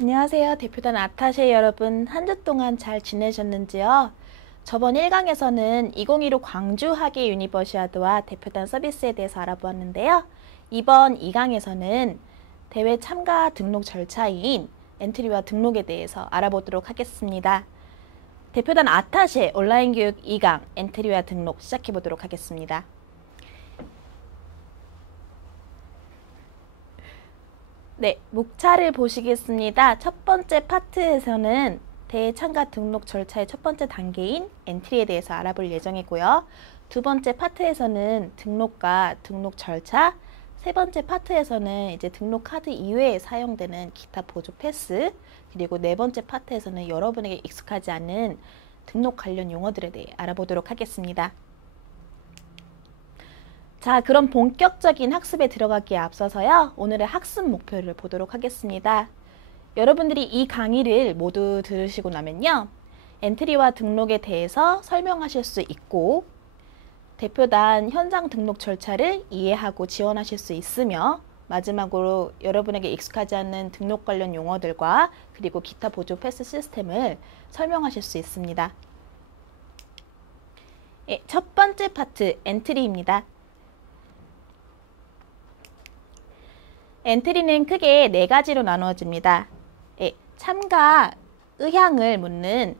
안녕하세요. 대표단 아타쉐 여러분, 한 주 동안 잘 지내셨는지요? 저번 1강에서는 2015 광주 하계 유니버시아드와 대표단 서비스에 대해서 알아보았는데요. 이번 2강에서는 대회 참가 등록 절차인 엔트리와 등록에 대해서 알아보도록 하겠습니다. 대표단 아타쉐 온라인 교육 2강 엔트리와 등록 시작해 보도록 하겠습니다. 네, 목차를 보시겠습니다. 첫 번째 파트에서는 대회 참가 등록 절차의 첫 번째 단계인 엔트리에 대해서 알아볼 예정이고요. 두 번째 파트에서는 등록과 등록 절차, 세 번째 파트에서는 이제 등록 카드 이외에 사용되는 기타 보조 패스, 그리고 네 번째 파트에서는 여러분에게 익숙하지 않은 등록 관련 용어들에 대해 알아보도록 하겠습니다. 자, 그럼 본격적인 학습에 들어가기에 앞서서요. 오늘의 학습 목표를 보도록 하겠습니다. 여러분들이 이 강의를 모두 들으시고 나면요. 엔트리와 등록에 대해서 설명하실 수 있고 대표단 현장 등록 절차를 이해하고 지원하실 수 있으며 마지막으로 여러분에게 익숙하지 않는 등록 관련 용어들과 그리고 기타 보조 패스 시스템을 설명하실 수 있습니다. 첫 번째 파트 엔트리입니다. 엔트리는 크게 네 가지로 나누어집니다. 참가 의향을 묻는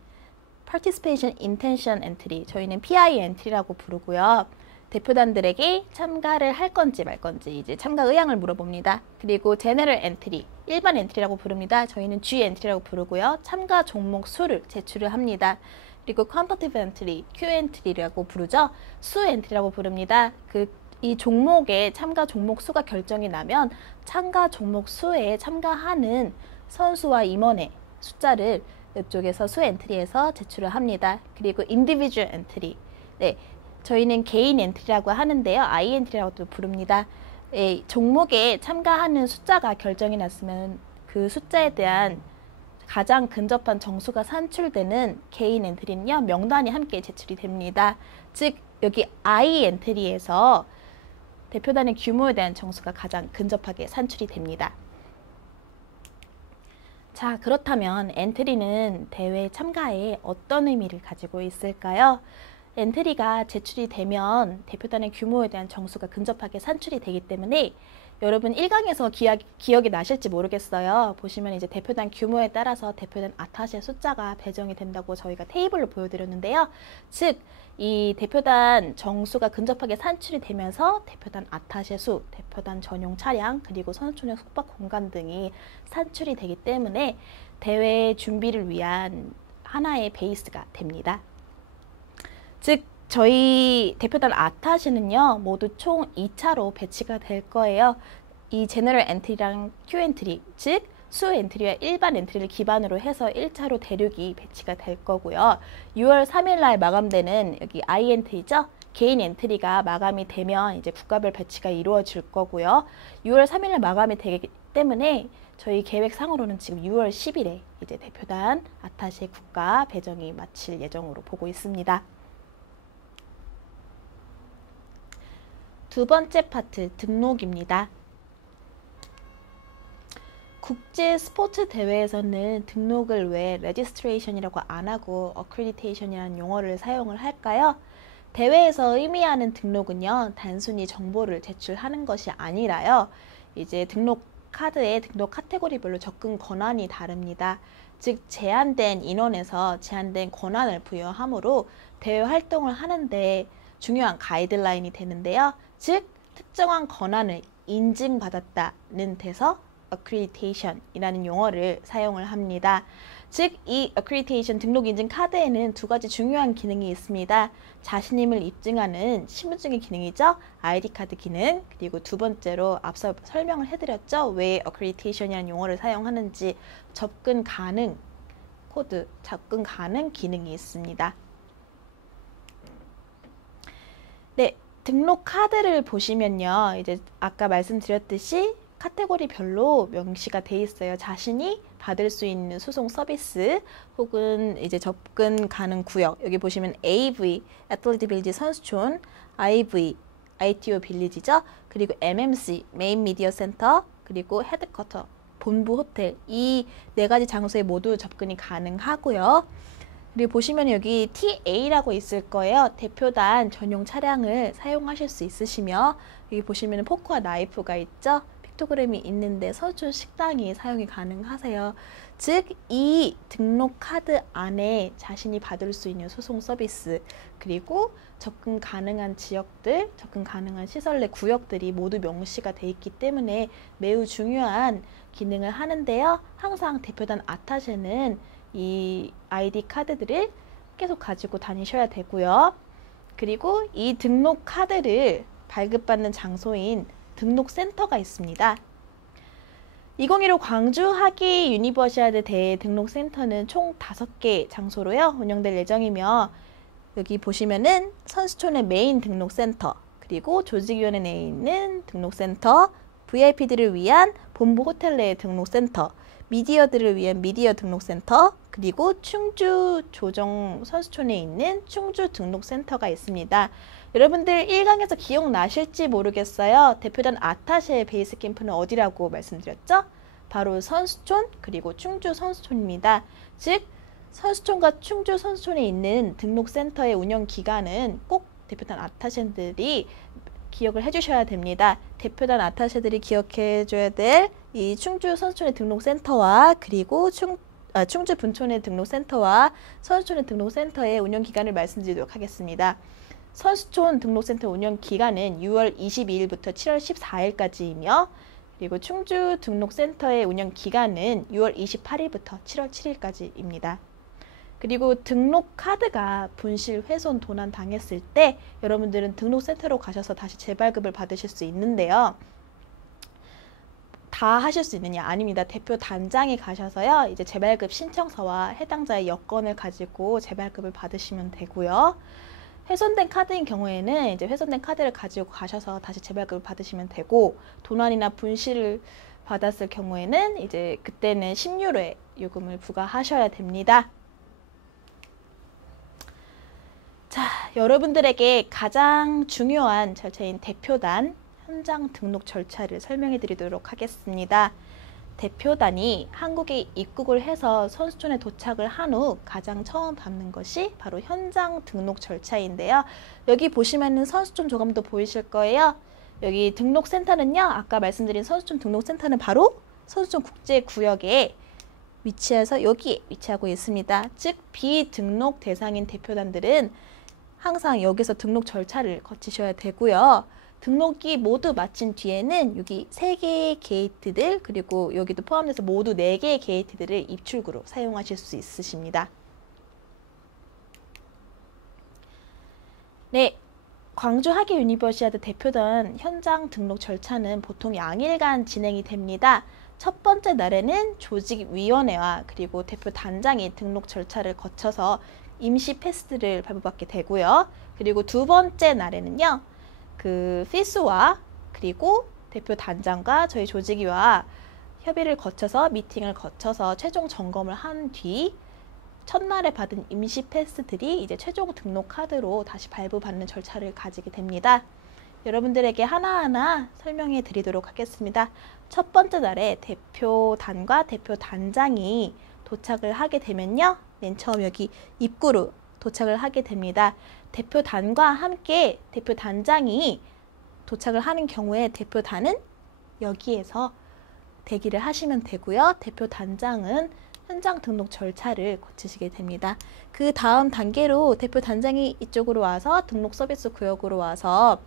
Participation Intention Entry, 저희는 PI 엔트리라고 부르고요. 대표단들에게 참가를 할 건지 말 건지 이제 참가 의향을 물어봅니다. 그리고 General Entry, 일반 엔트리라고 부릅니다. 저희는 G 엔트리라고 부르고요. 참가 종목 수를 제출을 합니다. 그리고 Quantitative Entry, Q 엔트리라고 부르죠. 수 엔트리라고 부릅니다. 이 종목의 참가 종목 수가 결정이 나면 참가 종목 수에 참가하는 선수와 임원의 숫자를 이쪽에서 수 엔트리에서 제출을 합니다. 그리고 individual entry, 저희는 개인 엔트리라고 하는데요. I 엔트리라고도 부릅니다. 종목에 참가하는 숫자가 결정이 났으면 그 숫자에 대한 가장 근접한 정수가 산출되는 개인 엔트리는요. 명단이 함께 제출이 됩니다. 즉 여기 I 엔트리에서 대표단의 규모에 대한 정수가 가장 근접하게 산출이 됩니다. 자, 그렇다면 엔트리는 대회 참가에 어떤 의미를 가지고 있을까요? 엔트리가 제출이 되면 대표단의 규모에 대한 정수가 근접하게 산출이 되기 때문에 여러분 1강에서 기억이 나실지 모르겠어요. 보시면 이제 대표단 규모에 따라서 대표단 아타쉐 숫자가 배정이 된다고 저희가 테이블로 보여드렸는데요. 즉, 이 대표단 정수가 근접하게 산출이 되면서 대표단 아타쉐 수, 대표단 전용 차량, 그리고 선수촌의 숙박 공간 등이 산출이 되기 때문에 대회 준비를 위한 하나의 베이스가 됩니다. 즉, 저희 대표단 아타쉐는요, 모두 총 2차로 배치가 될 거예요. 이 제너럴 엔트리랑 Q 엔트리, 즉 수 엔트리와 일반 엔트리를 기반으로 해서 1차로 대륙이 배치가 될 거고요. 6월 3일 날 마감되는 여기 I 엔트리죠. 개인 엔트리가 마감이 되면 이제 국가별 배치가 이루어질 거고요. 6월 3일 날 마감이 되기 때문에 저희 계획상으로는 지금 6월 10일에 이제 대표단 아타쉐 국가 배정이 마칠 예정으로 보고 있습니다. 두 번째 파트, 등록입니다. 국제 스포츠 대회에서는 등록을 왜 레지스트레이션이라고 안 하고 어크리디테이션이라는 용어를 사용을 할까요? 대회에서 의미하는 등록은요, 단순히 정보를 제출하는 것이 아니라요, 이제 등록 카드의 등록 카테고리별로 접근 권한이 다릅니다. 즉, 제한된 인원에서 제한된 권한을 부여함으로 대회 활동을 하는데 중요한 가이드라인이 되는데요. 즉, 특정한 권한을 인증받았다는 데서 accreditation이라는 용어를 사용을 합니다. 즉, 이 accreditation 등록 인증 카드에는 두 가지 중요한 기능이 있습니다. 자신임을 입증하는 신분증의 기능이죠. ID 카드 기능. 그리고 두 번째로 앞서 설명을 해드렸죠. 왜 accreditation이라는 용어를 사용하는지 접근 가능 코드, 접근 가능 기능이 있습니다. 네, 등록 카드를 보시면요, 이제 아까 말씀드렸듯이 카테고리별로 명시가 돼 있어요. 자신이 받을 수 있는 수송 서비스 혹은 이제 접근 가능 구역, 여기 보시면 AV, 애틀리트 빌리지 선수촌, IV, ITO 빌리지죠. 그리고 MMC, 메인 미디어 센터, 그리고 헤드쿼터, 본부 호텔 이 네 가지 장소에 모두 접근이 가능하고요. 그리고 보시면 여기 TA라고 있을 거예요. 대표단 전용 차량을 사용하실 수 있으시며 여기 보시면 포크와 나이프가 있죠. 픽토그램이 있는데 선수촌 식당이 사용이 가능하세요. 즉, 이 등록 카드 안에 자신이 받을 수 있는 소송 서비스 그리고 접근 가능한 지역들, 접근 가능한 시설 내 구역들이 모두 명시가 돼 있기 때문에 매우 중요한 기능을 하는데요. 항상 대표단 아타셰는 이 아이디 카드들을 계속 가지고 다니셔야 되고요. 그리고 이 등록 카드를 발급받는 장소인 등록센터가 있습니다. 2015 광주 하기 유니버시아드 대회 등록센터는 총 5개 장소로요 운영될 예정이며 여기 보시면은 선수촌의 메인 등록센터 그리고 조직위원회 내에 있는 등록센터 VIP들을 위한 본부 호텔 내의 등록센터 미디어들을 위한 미디어 등록센터 그리고 충주 조정 선수촌에 있는 충주 등록센터가 있습니다. 여러분들 1강에서 기억나실지 모르겠어요. 대표단 아타셰 베이스 캠프는 어디라고 말씀드렸죠? 바로 선수촌 그리고 충주 선수촌입니다. 즉 선수촌과 충주 선수촌에 있는 등록센터의 운영 기간은 꼭 대표단 아타셰들이 기억을 해주셔야 됩니다. 대표단 아타셰들이 기억해줘야 될 이 충주 선수촌의 등록센터와 그리고 충주 분촌의 등록센터와 선수촌의 등록센터의 운영 기간을 말씀드리도록 하겠습니다. 선수촌 등록센터 운영 기간은 6월 22일부터 7월 14일까지이며 그리고 충주 등록센터의 운영 기간은 6월 28일부터 7월 7일까지입니다. 그리고 등록 카드가 분실, 훼손, 도난 당했을 때 여러분들은 등록센터로 가셔서 다시 재발급을 받으실 수 있는데요. 다 하실 수 있느냐? 아닙니다. 대표 단장에 가셔서요. 이제 재발급 신청서와 해당자의 여건을 가지고 재발급을 받으시면 되고요. 훼손된 카드인 경우에는 이제 훼손된 카드를 가지고 가셔서 다시 재발급을 받으시면 되고 도난이나 분실을 받았을 경우에는 이제 그때는 10유로의 요금을 부과하셔야 됩니다. 자, 여러분들에게 가장 중요한 절차인 대표단 현장 등록 절차를 설명해 드리도록 하겠습니다. 대표단이 한국에 입국을 해서 선수촌에 도착을 한 후 가장 처음 밟는 것이 바로 현장 등록 절차인데요. 여기 보시면은 선수촌 조감도 보이실 거예요. 여기 등록센터는요. 아까 말씀드린 선수촌 등록센터는 바로 선수촌 국제구역에 위치해서 여기에 위치하고 있습니다. 즉 비등록 대상인 대표단들은 항상 여기서 등록 절차를 거치셔야 되고요. 등록이 모두 마친 뒤에는 여기 3개의 게이트들 그리고 여기도 포함돼서 모두 4개의 게이트들을 입출구로 사용하실 수 있으십니다. 네, 광주 하기 유니버시아드 대표단 현장 등록 절차는 보통 양일간 진행이 됩니다. 첫 번째 날에는 조직위원회와 그리고 대표 단장이 등록 절차를 거쳐서 임시 패스를 발부받게 되고요. 그리고 두 번째 날에는요. 그 피스와 그리고 대표 단장과 저희 조직위와 협의를 거쳐서 미팅을 거쳐서 최종 점검을 한 뒤 첫날에 받은 임시 패스들이 이제 최종 등록 카드로 다시 발부받는 절차를 가지게 됩니다. 여러분들에게 하나하나 설명해 드리도록 하겠습니다. 첫 번째 날에 대표단과 대표 단장이 도착을 하게 되면요. 맨 처음 여기 입구로 도착을 하게 됩니다. 대표단과 함께 대표단장이 도착을 하는 경우에 대표단은 여기에서 대기를 하시면 되고요. 대표단장은 현장 등록 절차를 거치시게 됩니다. 그 다음 단계로 대표단장이 이쪽으로 와서 등록 서비스 구역으로 와서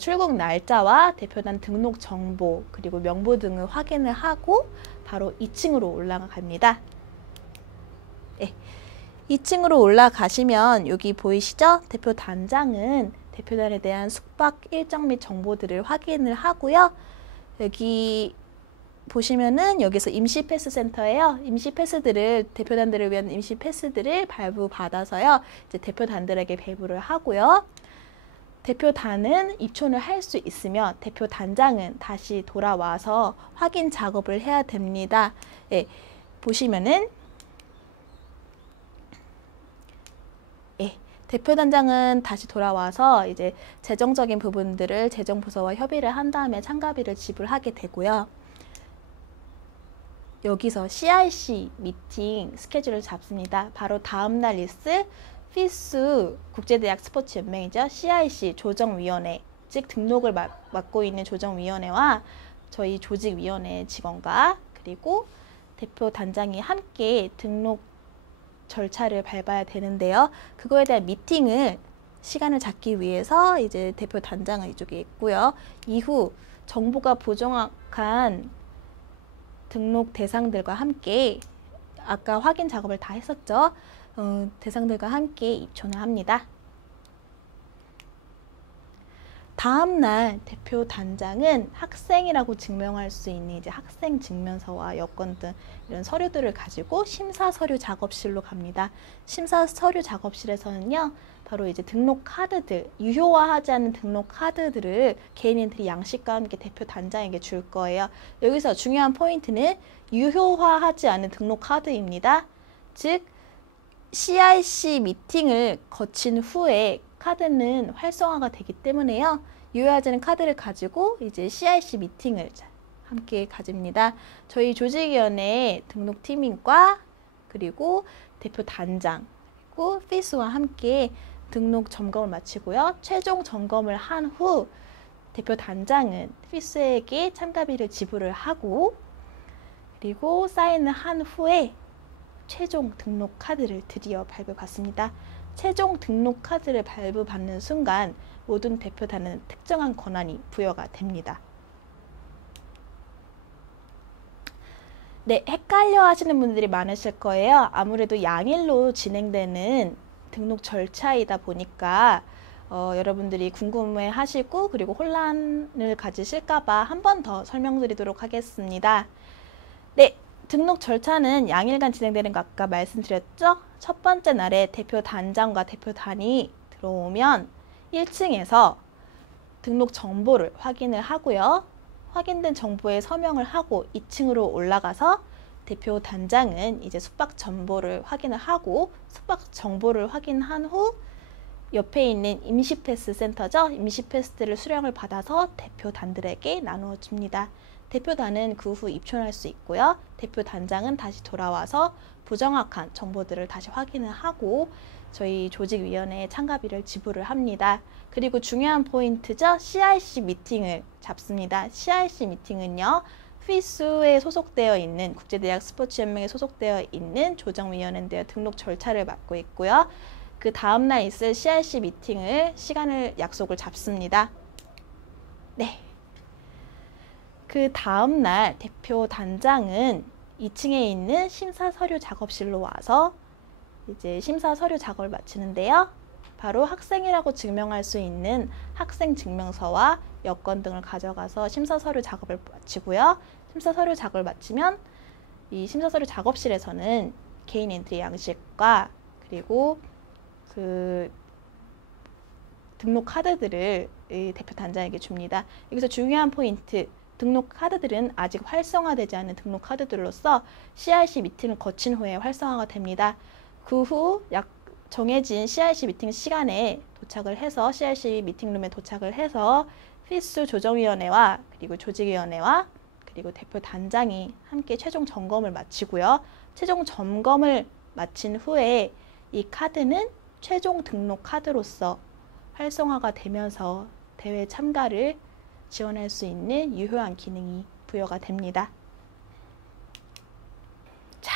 출국 날짜와 대표단 등록 정보 그리고 명부 등을 확인을 하고 바로 2층으로 올라갑니다. 네. 2층으로 올라가시면 여기 보이시죠? 대표 단장은 대표단에 대한 숙박 일정 및 정보들을 확인을 하고요. 여기 보시면은 여기서 임시 패스 센터예요. 임시 패스들을 대표단들을 위한 임시 패스들을 발부받아서요. 이제 대표단들에게 배부를 하고요. 대표단은 입촌을 할 수 있으며 대표단장은 다시 돌아와서 확인 작업을 해야 됩니다. 예, 보시면은 대표단장은 다시 돌아와서 이제 재정적인 부분들을 재정부서와 협의를 한 다음에 참가비를 지불하게 되고요. 여기서 CRC 미팅 스케줄을 잡습니다. 바로 다음날 있을 FISU 국제대학 스포츠연맹이죠. CRC 조정위원회, 즉 등록을 맡고 있는 조정위원회와 저희 조직위원회 직원과 그리고 대표 단장이 함께 등록 절차를 밟아야 되는데요. 그거에 대한 미팅을 시간을 잡기 위해서 이제 대표 단장은 이쪽에 있고요. 이후 정보가 부정확한 등록 대상들과 함께 아까 확인 작업을 다 했었죠. 대상들과 함께 입촌을 합니다. 다음날 대표 단장은 학생이라고 증명할 수 있는 이제 학생 증명서와 여권 등 이런 서류들을 가지고 심사 서류 작업실로 갑니다. 심사 서류 작업실에서는요, 바로 이제 등록 카드들, 유효화하지 않은 등록 카드들을 개인 엔트리 양식과 함께 대표 단장에게 줄 거예요. 여기서 중요한 포인트는 유효화하지 않은 등록 카드입니다. 즉, CRC 미팅을 거친 후에 카드는 활성화가 되기 때문에요. 유효하지 않은 카드를 가지고 이제 CRC 미팅을 함께 가집니다. 저희 조직위원회 등록팀과 그리고 대표 단장 그리고 FISU와 함께 등록 점검을 마치고요. 최종 점검을 한 후 대표 단장은 FISU에게 참가비를 지불을 하고 그리고 사인을 한 후에 최종 등록 카드를 드디어 발부받습니다. 최종 등록 카드를 발부받는 순간 모든 대표단은 특정한 권한이 부여가 됩니다. 네, 헷갈려 하시는 분들이 많으실 거예요. 아무래도 양일로 진행되는 등록 절차이다 보니까 여러분들이 궁금해 하시고 그리고 혼란을 가지실까봐 한 번 더 설명드리도록 하겠습니다. 네, 등록 절차는 양일간 진행되는 거 아까 말씀드렸죠? 첫 번째 날에 대표 단장과 대표단이 들어오면 1층에서 등록 정보를 확인을 하고요. 확인된 정보에 서명을 하고 2층으로 올라가서 대표 단장은 이제 숙박 정보를 확인을 하고 숙박 정보를 확인한 후 옆에 있는 임시패스 센터죠. 임시패스를 수령을 받아서 대표단들에게 나누어 줍니다. 대표단은 그 후 입촌할 수 있고요. 대표 단장은 다시 돌아와서 부정확한 정보들을 다시 확인을 하고 저희 조직위원회에 참가비를 지불을 합니다. 그리고 중요한 포인트죠. CRC 미팅을 잡습니다. CRC 미팅은요. FISU에 소속되어 있는 국제대학 스포츠연맹에 소속되어 있는 조정위원회인데요. 등록 절차를 맡고 있고요. 그 다음날 있을 CRC 미팅을 시간을 약속을 잡습니다. 네. 그 다음날 대표 단장은 2층에 있는 심사 서류 작업실로 와서 이제 심사 서류 작업을 마치는데요. 바로 학생이라고 증명할 수 있는 학생 증명서와 여권 등을 가져가서 심사 서류 작업을 마치고요. 심사 서류 작업을 마치면 이 심사 서류 작업실에서는 개인 엔트리 양식과 그리고 그 등록 카드들을 대표 단장에게 줍니다. 여기서 중요한 포인트, 등록 카드들은 아직 활성화되지 않은 등록 카드들로서 CRC 미팅을 거친 후에 활성화가 됩니다. 그 후 약 정해진 CRC 미팅 시간에 도착을 해서 CRC 미팅룸에 도착을 해서 FISU 조정위원회와 그리고 조직위원회와 그리고 대표 단장이 함께 최종 점검을 마치고요. 최종 점검을 마친 후에 이 카드는 최종 등록 카드로서 활성화가 되면서 대회 참가를 지원할 수 있는 유효한 기능이 부여가 됩니다. 자,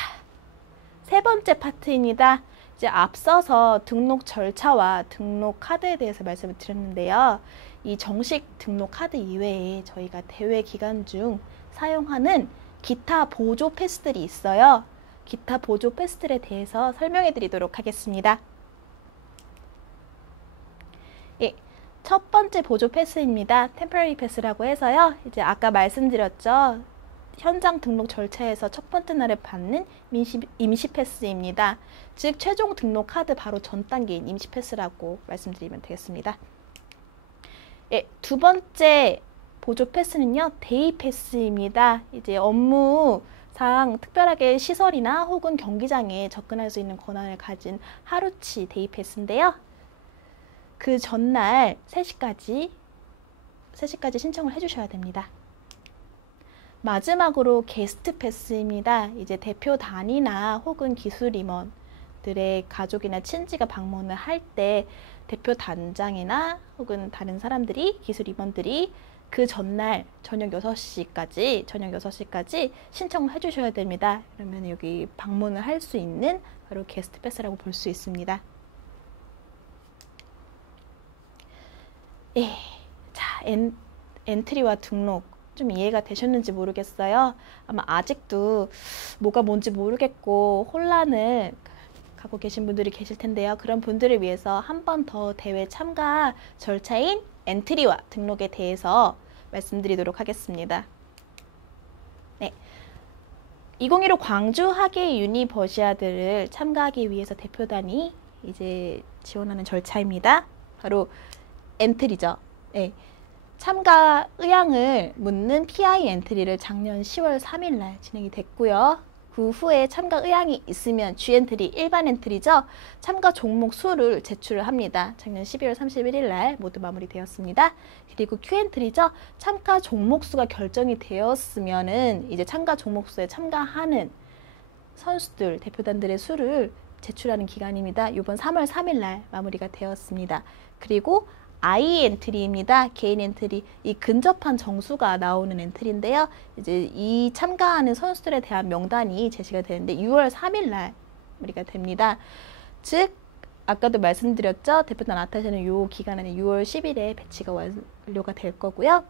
세 번째 파트입니다. 이제 앞서서 등록 절차와 등록 카드에 대해서 말씀을 드렸는데요. 이 정식 등록 카드 이외에 저희가 대회 기간 중 사용하는 기타 보조 패스들이 있어요. 기타 보조 패스들에 대해서 설명해 드리도록 하겠습니다. 예, 첫 번째 보조 패스입니다. 템퍼러리 패스라고 해서요. 이제 아까 말씀드렸죠. 현장 등록 절차에서 첫 번째 날에 받는 임시 패스입니다. 즉 최종 등록 카드 바로 전 단계인 임시 패스라고 말씀드리면 되겠습니다. 예, 두 번째 보조 패스는요. 데이 패스입니다. 이제 업무상 특별하게 시설이나 혹은 경기장에 접근할 수 있는 권한을 가진 하루치 데이 패스인데요. 그 전날 3시까지 신청을 해주셔야 됩니다. 마지막으로 게스트 패스입니다. 이제 대표단이나 혹은 기술 임원들의 가족이나 친지가 방문을 할 때 대표 단장이나 혹은 다른 사람들이, 기술 임원들이 그 전날 저녁 6시까지 신청을 해주셔야 됩니다. 그러면 여기 방문을 할 수 있는 바로 게스트 패스라고 볼 수 있습니다. 예, 자, 엔트리와 등록 좀 이해가 되셨는지 모르겠어요. 아마 아직도 뭐가 뭔지 모르겠고 혼란을 갖고 계신 분들이 계실 텐데요. 그런 분들을 위해서 한 번 더 대회 참가 절차인 엔트리와 등록에 대해서 말씀드리도록 하겠습니다. 네, 2015 광주 하계 유니버시아드를 참가하기 위해서 대표단이 이제 지원하는 절차입니다. 바로 엔트리죠. 네. 참가 의향을 묻는 PI 엔트리를 작년 10월 3일 날 진행이 됐고요. 그 후에 참가 의향이 있으면 G 엔트리, 일반 엔트리죠. 참가 종목 수를 제출을 합니다. 작년 12월 31일 날 모두 마무리되었습니다. 그리고 Q 엔트리죠. 참가 종목 수가 결정이 되었으면은 이제 참가 종목 수에 참가하는 선수들, 대표단들의 수를 제출하는 기간입니다. 이번 3월 3일 날 마무리가 되었습니다. 그리고 I 엔트리입니다. 개인 엔트리, 이 근접한 정수가 나오는 엔트리인데요. 이제 이 참가하는 선수들에 대한 명단이 제시가 되는데 6월 3일 날 마무리가 됩니다. 즉 아까도 말씀드렸죠. 대표단 아타시는 이 기간에는 6월 10일에 배치가 완료가 될 거고요.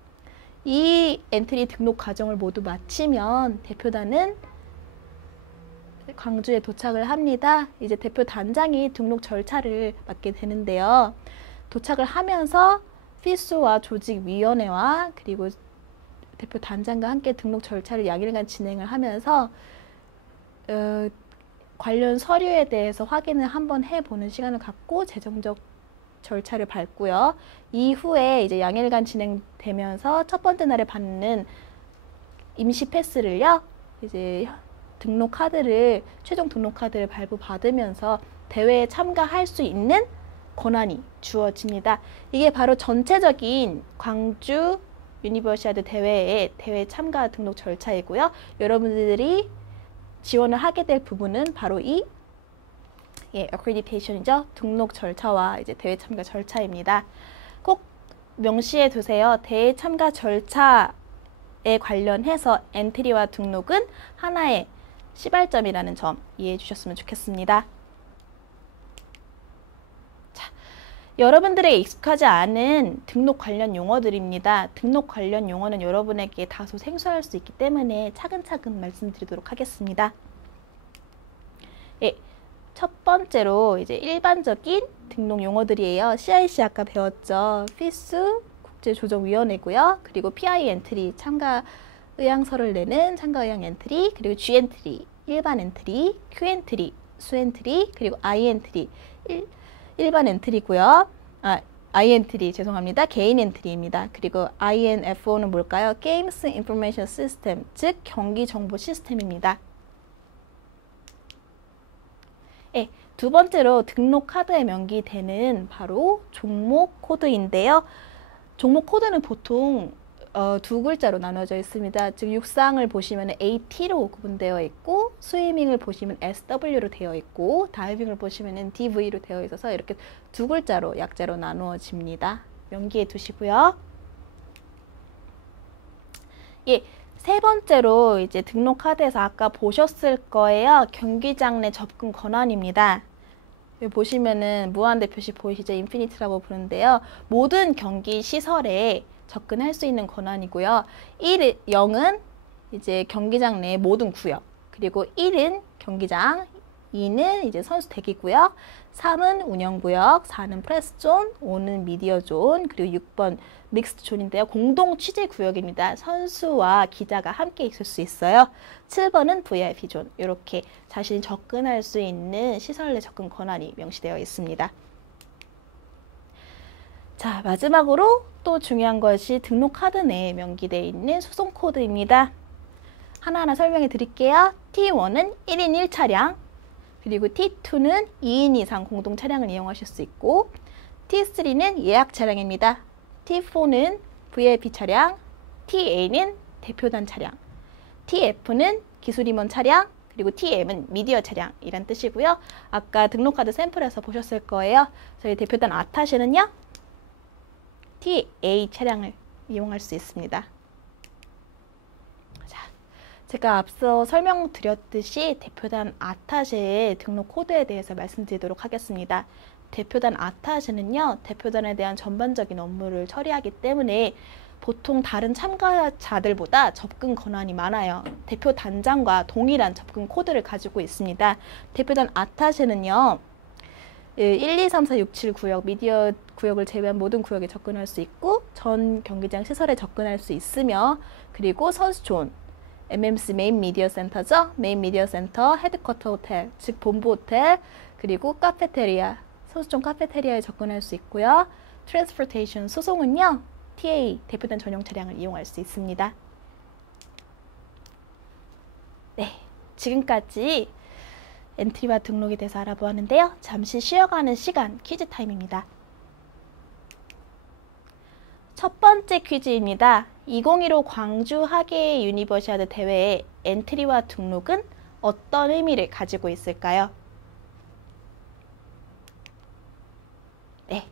이 엔트리 등록 과정을 모두 마치면 대표단은 광주에 도착을 합니다. 이제 대표 단장이 등록 절차를 맡게 되는데요. 도착을 하면서 피스와 조직위원회와 그리고 대표 단장과 함께 등록 절차를 양일간 진행을 하면서 관련 서류에 대해서 확인을 한번 해보는 시간을 갖고 재정적 절차를 밟고요. 이후에 이제 양일간 진행되면서 첫 번째 날에 받는 임시 패스를요. 이제 등록 카드를, 최종 등록 카드를 발부받으면서 대회에 참가할 수 있는 권한이 주어집니다. 이게 바로 전체적인 광주 유니버시아드 대회의 대회 참가 등록 절차이고요. 여러분들이 지원을 하게 될 부분은 바로 이 accreditation이죠. 등록 절차와 이제 대회 참가 절차입니다. 꼭 명시해 두세요. 대회 참가 절차에 관련해서 엔트리와 등록은 하나의 시발점이라는 점 이해해 주셨으면 좋겠습니다. 여러분들에게 익숙하지 않은 등록 관련 용어들입니다. 등록 관련 용어는 여러분에게 다소 생소할 수 있기 때문에 차근차근 말씀드리도록 하겠습니다. 예, 첫 번째로 이제 일반적인 등록 용어들이에요. CIC 아까 배웠죠. 필수 국제조정위원회고요. 그리고 PI 엔트리, 참가 의향서를 내는 참가 의향 엔트리, 그리고 G 엔트리, 일반 엔트리, Q 엔트리, 수 엔트리, 그리고 I 엔트리, 일반 엔트리고요. I 엔트리 죄송합니다. 개인 엔트리입니다. 그리고 INFO는 뭘까요? Games Information System, 즉 경기 정보 시스템입니다. 네, 두 번째로 등록 카드에 명기되는 바로 종목 코드인데요. 종목 코드는 보통 두 글자로 나눠져 있습니다. 즉 육상을 보시면 AT로 구분되어 있고, 스위밍을 보시면 SW로 되어 있고, 다이빙을 보시면 DV로 되어 있어서 이렇게 두 글자로 약자로 나누어집니다. 명기해 두시고요. 예, 세 번째로 이제 등록 카드에서 아까 보셨을 거예요. 경기장 내 접근 권한입니다. 여기 보시면은 무한대 표시 보이시죠? 인피니트라고 부르는데요. 모든 경기 시설에 접근할 수 있는 권한이고요. 0은 이제 경기장 내 모든 구역, 그리고 1은 경기장, 2는 이제 선수 대기구역, 3은 운영구역, 4는 프레스존, 5는 미디어존, 그리고 6번 믹스드존인데요. 공동 취재구역입니다. 선수와 기자가 함께 있을 수 있어요. 7번은 VIP존, 이렇게 자신이 접근할 수 있는 시설 내 접근 권한이 명시되어 있습니다. 자, 마지막으로 또 중요한 것이 등록 카드 내에 명기되어 있는 수송 코드입니다. 하나하나 설명해 드릴게요. T1은 1인 1차량, 그리고 T2는 2인 이상 공동 차량을 이용하실 수 있고, T3는 예약 차량입니다. T4는 VIP 차량, TA는 대표단 차량, TF는 기술 임원 차량, 그리고 TM은 미디어 차량 이란 뜻이고요. 아까 등록카드 샘플에서 보셨을 거예요. 저희 대표단 아타시는요, TA 차량을 이용할 수 있습니다. 자, 제가 앞서 설명드렸듯이 대표단 아타시의 등록 코드에 대해서 말씀드리도록 하겠습니다. 대표단 아타시는요, 대표단에 대한 전반적인 업무를 처리하기 때문에 보통 다른 참가자들보다 접근 권한이 많아요. 대표단장과 동일한 접근 코드를 가지고 있습니다. 대표단 아타시는요, 1, 2, 3, 4, 6, 7 구역, 미디어 구역을 제외한 모든 구역에 접근할 수 있고, 전 경기장 시설에 접근할 수 있으며, 그리고 선수촌, MMC 메인 미디어 센터죠. 메인 미디어 센터, 헤드쿼터 호텔, 즉 본부 호텔, 그리고 카페테리아, 선수촌 카페테리아에 접근할 수 있고요. 트랜스포테이션, 수송은요, TA, 대표단 전용 차량을 이용할 수 있습니다. 네, 지금까지 엔트리와 등록에 대해서 알아보았는데요. 잠시 쉬어가는 시간, 퀴즈 타임입니다. 첫 번째 퀴즈입니다. 2015 광주 하계 유니버시아드 대회의 엔트리와 등록은 어떤 의미를 가지고 있을까요? 네.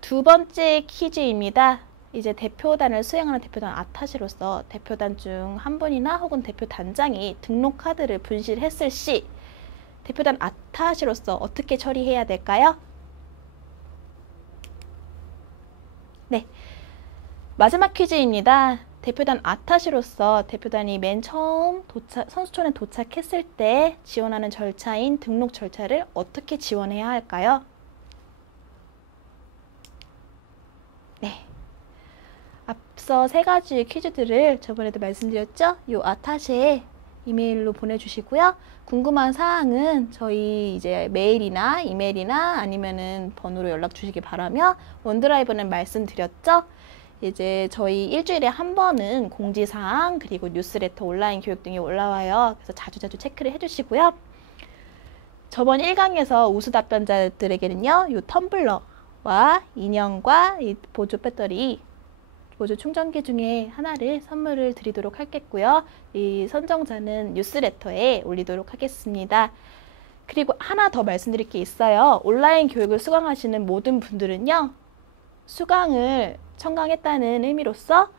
두 번째 퀴즈입니다. 이제 대표단을 수행하는 대표단 아타시로서 대표단 중 한 분이나 혹은 대표단장이 등록 카드를 분실했을 시 대표단 아타시로서 어떻게 처리해야 될까요? 네, 마지막 퀴즈입니다. 대표단 아타시로서 대표단이 맨 처음 선수촌에 도착했을 때 지원하는 절차인 등록 절차를 어떻게 지원해야 할까요? 네, 앞서 세 가지 퀴즈들을 저번에도 말씀드렸죠? 요 아타시에 이메일로 보내주시고요. 궁금한 사항은 저희 이제 메일이나 이메일이나 아니면은 번호로 연락 주시기 바라며, 원드라이브는 말씀드렸죠? 이제 저희 일주일에 한 번은 공지사항 그리고 뉴스레터, 온라인 교육 등이 올라와요. 그래서 자주자주 체크를 해주시고요. 저번 1강에서 우수 답변자들에게는요, 요 텀블러와 인형과 이 보조 배터리, 보조 충전기 중에 하나를 선물을 드리도록 하겠고요. 이 선정자는 뉴스레터에 올리도록 하겠습니다. 그리고 하나 더 말씀드릴 게 있어요. 온라인 교육을 수강하시는 모든 분들은요, 수강을 청강했다는 의미로서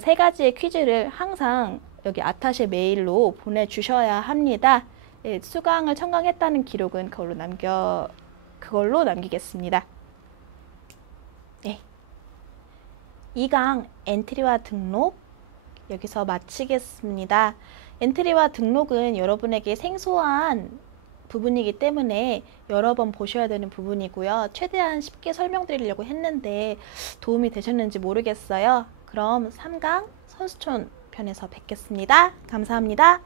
세 가지의 퀴즈를 항상 여기 아타시 메일로 보내주셔야 합니다. 예, 수강을 청강했다는 기록은 그걸로 남기겠습니다. 네. 2강 엔트리와 등록 여기서 마치겠습니다. 엔트리와 등록은 여러분에게 생소한 부분이기 때문에 여러 번 보셔야 되는 부분이고요. 최대한 쉽게 설명드리려고 했는데 도움이 되셨는지 모르겠어요. 그럼 3강 선수촌 편에서 뵙겠습니다. 감사합니다.